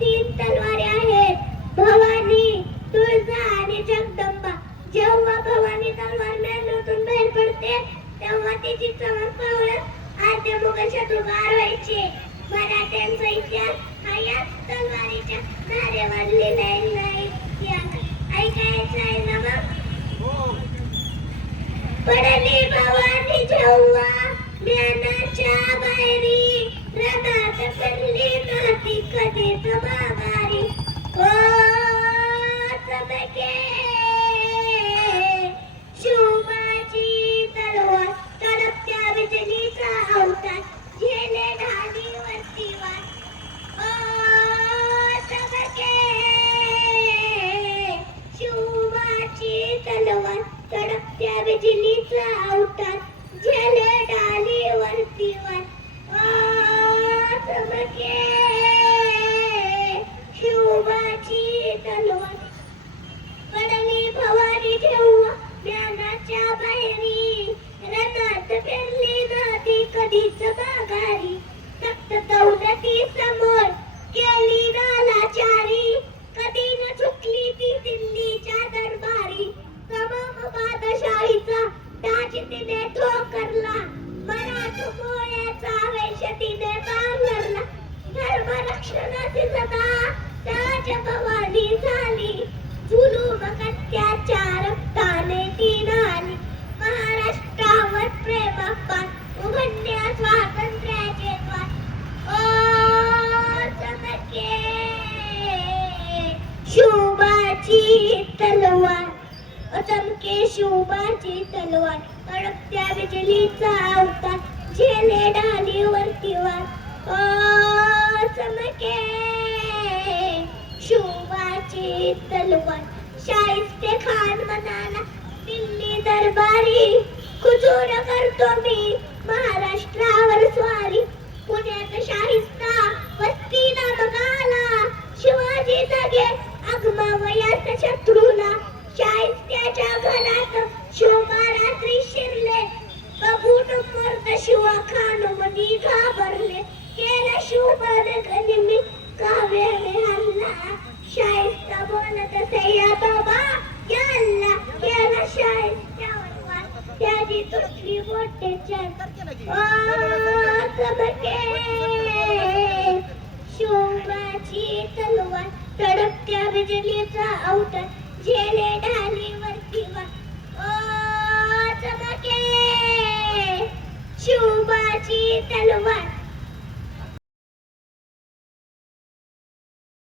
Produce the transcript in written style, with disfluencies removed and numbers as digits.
तीन तलवारी आहेत, भवानी, तुळजा आणि जगदंबा. जेव्हा भवानी तलवार मेंदूतून बाहेर पडते तेव्हा तिची चमक पाहून आद्य मुघल शत्रू गार व्हायचे. मराठ्यांचा इतिहास हा याच तलवारीच्या धारेवर लिहिलेला इतिहास. ऐकायचा आहे ना मग? पडली भवानी जेव्हा ज्ञानाच्या बाहेरी, रणात फिरली नाती कधीच माघारी. ओ चमके शिवबाची तलवार, तडपत्या बिजलीचा अवतार, झेले ढालीवरती वार. ओ चमके शिवबाची तलवार, तडपत्या बिजलीचा अवतार, झेले ढालीवरती वार. ओ चमके शिवबाची तलवार. पडली भवानी जेव्हा ज्ञानाच्या बाहेरी, रणात फिरली नाती कधीच माघारी. तख्त दौलती समोर केली नालाचारी, कधी न चुकली ती दिल्लीच्या दरबारी. तमाम बादशाहीचा ताज तिने ठोकरला, मराठमोळ्याचा वेश तिने बांगरला. धर्मरक्षणाची सदा ताज भवानी झाली, जुलूम अत्याचार रक्ताने ती न्हाली. महाराष्ट्रावर प्रेमापान उघडल्या स्वातंत्र्याचे द्वार. ओ चमके शिवबाची तलवार, ओ चमके शिवबाची तलवार, तडपत्या बिजलीचा अवतार, झेले ढालीवरती वार. ओ चमके शिवबाची तलवार. शाहिस्ते खान म्हणाला दिल्ली दरबारी, हुजूर करतो मी महाराष्ट्रावर स्वारी. पुण्यात शाहिस्ता वस्तीला बघाला, शिवाजी जगे आगमावयास शत्रूला. शाहिस्त्याच्या घरात शोभा रात्री शिरले, बघून मर्द शिवा खान मनी घाबरले. केला शिवबान गनिमी काव्याने हल्ला, शाहिस्ता बोलत सय्या बाबा या अल्ला. केला शाहिस्त्यावर वार, त्याची तुटली बोटेच्या. ओ चमके शिवबाची तलवार, तडपत्या बिजलीचा अवतार, झेले ढालीवरती वार. ओ चमके शिवबाची तलवार.